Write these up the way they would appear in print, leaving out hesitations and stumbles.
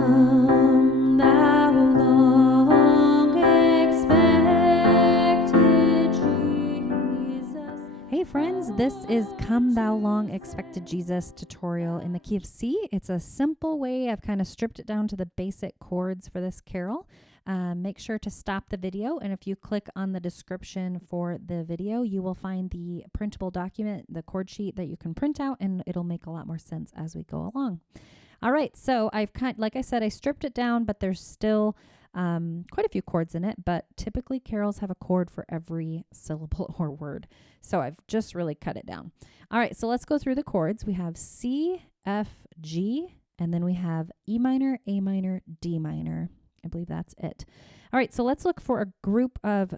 Come, thou long expected Jesus. Hey friends, this is Come Thou Long Expected Jesus tutorial in the key of C. It's a simple way. I've kind of stripped it down to the basic chords for this carol. Make sure to stop the video, and if you click on the description for the video, you will find the printable document, the chord sheet that you can print out, and it'll make a lot more sense as we go along. All right, so like I said, I stripped it down, but there's still quite a few chords in it, but typically carols have a chord for every syllable or word. So I've just really cut it down. All right, so let's go through the chords. We have C, F, G, and then we have E minor, A minor, D minor. I believe that's it. All right, so let's look for a group of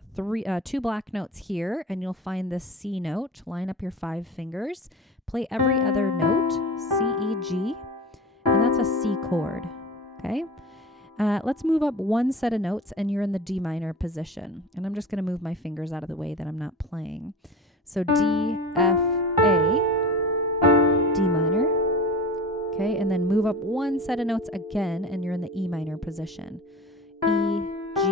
two black notes here, and you'll find the C note. Line up your 5 fingers. Play every other note, C, E, G, and that's a C chord, okay? Let's move up one set of notes, and you're in the D minor position. And I'm just going to move my fingers out of the way that I'm not playing. So D, F, A, D minor. Okay, and then move up one set of notes again, and you're in the E minor position. E, G,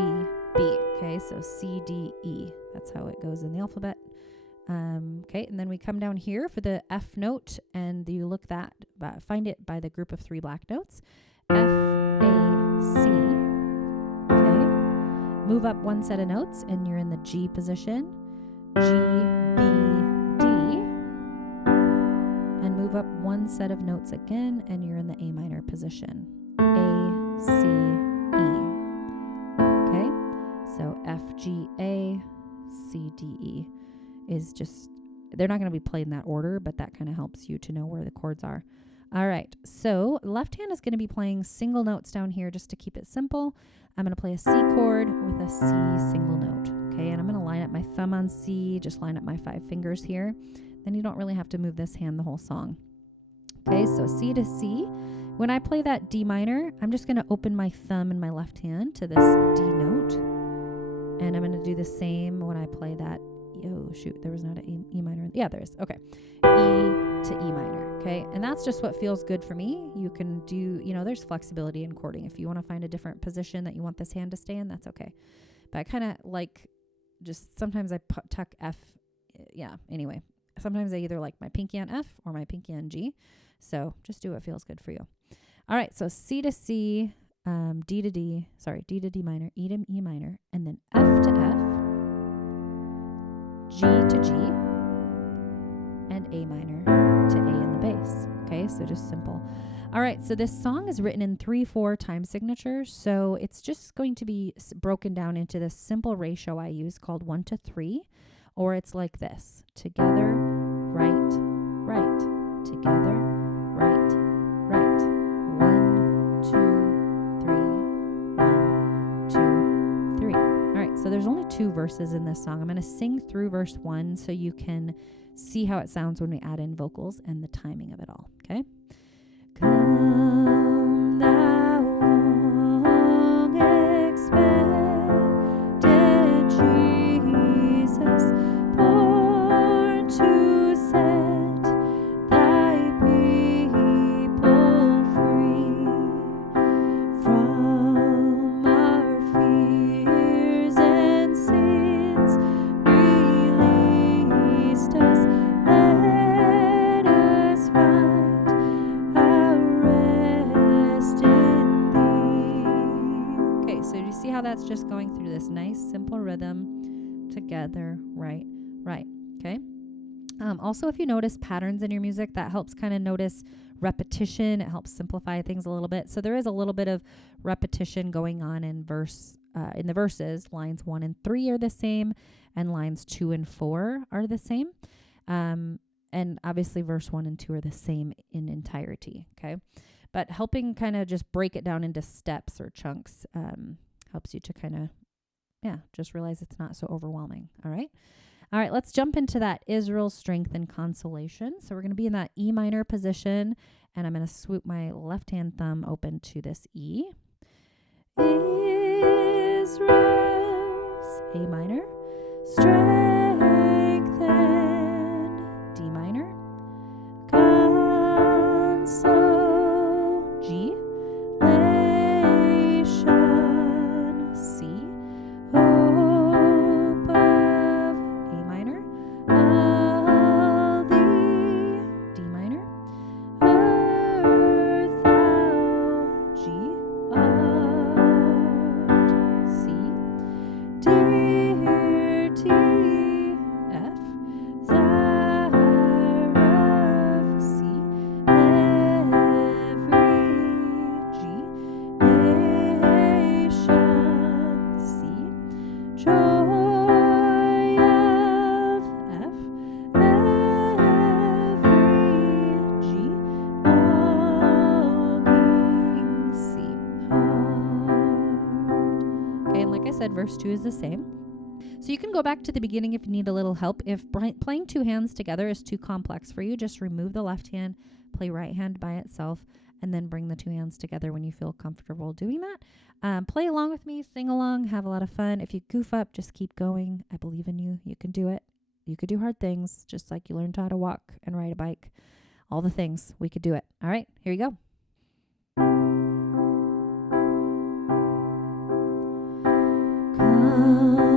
B. Okay, so C, D, E. That's how it goes in the alphabet. Okay, and then we come down here for the F note, and you look find it by the group of 3 black notes. F, A, C. Okay, move up one set of notes, and you're in the G position. G, B, D. And move up one set of notes again, and you're in the A minor position. A, C, E. Okay, so F, G, A, C, D, E is just, they're not going to be played in that order, but that kind of helps you to know where the chords are. All right, so left hand is going to be playing single notes down here just to keep it simple. I'm going to play a C chord with a C single note. Okay, and I'm going to line up my thumb on C, just line up my 5 fingers here. Then you don't really have to move this hand the whole song. Okay, so C to C. When I play that D minor, I'm just going to open my thumb in my left hand to this D note. And I'm going to do the same when I play that. Oh, shoot, there was not an E minor. Yeah, there is. Okay. E to E minor. Okay, and that's just what feels good for me. You can do, there's flexibility in chording. If you want to find a different position that you want this hand to stay in, that's okay. But I kind of like sometimes I tuck F. Yeah, anyway. Sometimes I either like my pinky on F or my pinky on G. So just do what feels good for you. All right, so C to C, D to D minor, E to E minor, and then F to F, G to G, and A minor to A in the bass. Okay, so just simple. All right, so this song is written in 3/4 time signatures, so it's just going to be broken down into this simple ratio I use called 1 to 3, or it's like this: together, right, right, together, right, right, 1, 2, 3, 1, 2, 3. All right, so there's only 2 verses in this song. I'm going to sing through verse 1 so you can see how it sounds when we add in vocals and the timing of it all, okay? Come thou long expected Jesus, born to set thy people free from our fears and sins, released us, let us find our rest in thee. Okay, so do you see how that's just going through this nice simple rhythm? Together, right, right. Okay. Also, if you notice patterns in your music, that helps kind of notice repetition. It helps simplify things a little bit. So there is a little bit of repetition going on in the verses. Lines 1 and 3 are the same, and lines 2 and 4 are the same. And obviously verse 1 and 2 are the same in entirety. Okay. But helping kind of just break it down into steps or chunks helps you to kind of, just realize it's not so overwhelming. All right. All right, let's jump into that Israel's strength and consolation. So we're going to be in that E minor position, and I'm going to swoop my left-hand thumb open to this E. Israel's A minor, strengthen, D minor, console, G, let said verse 2 is the same. So you can go back to the beginning if you need a little help. If playing two hands together is too complex for you, just remove the left hand, play right hand by itself, and then bring the two hands together when you feel comfortable doing that. Play along with me, sing along, have a lot of fun. If you goof up, just keep going. I believe in you. You can do it. You could do hard things, just like you learned how to walk and ride a bike. All the things. We could do it. All right, here you go. Come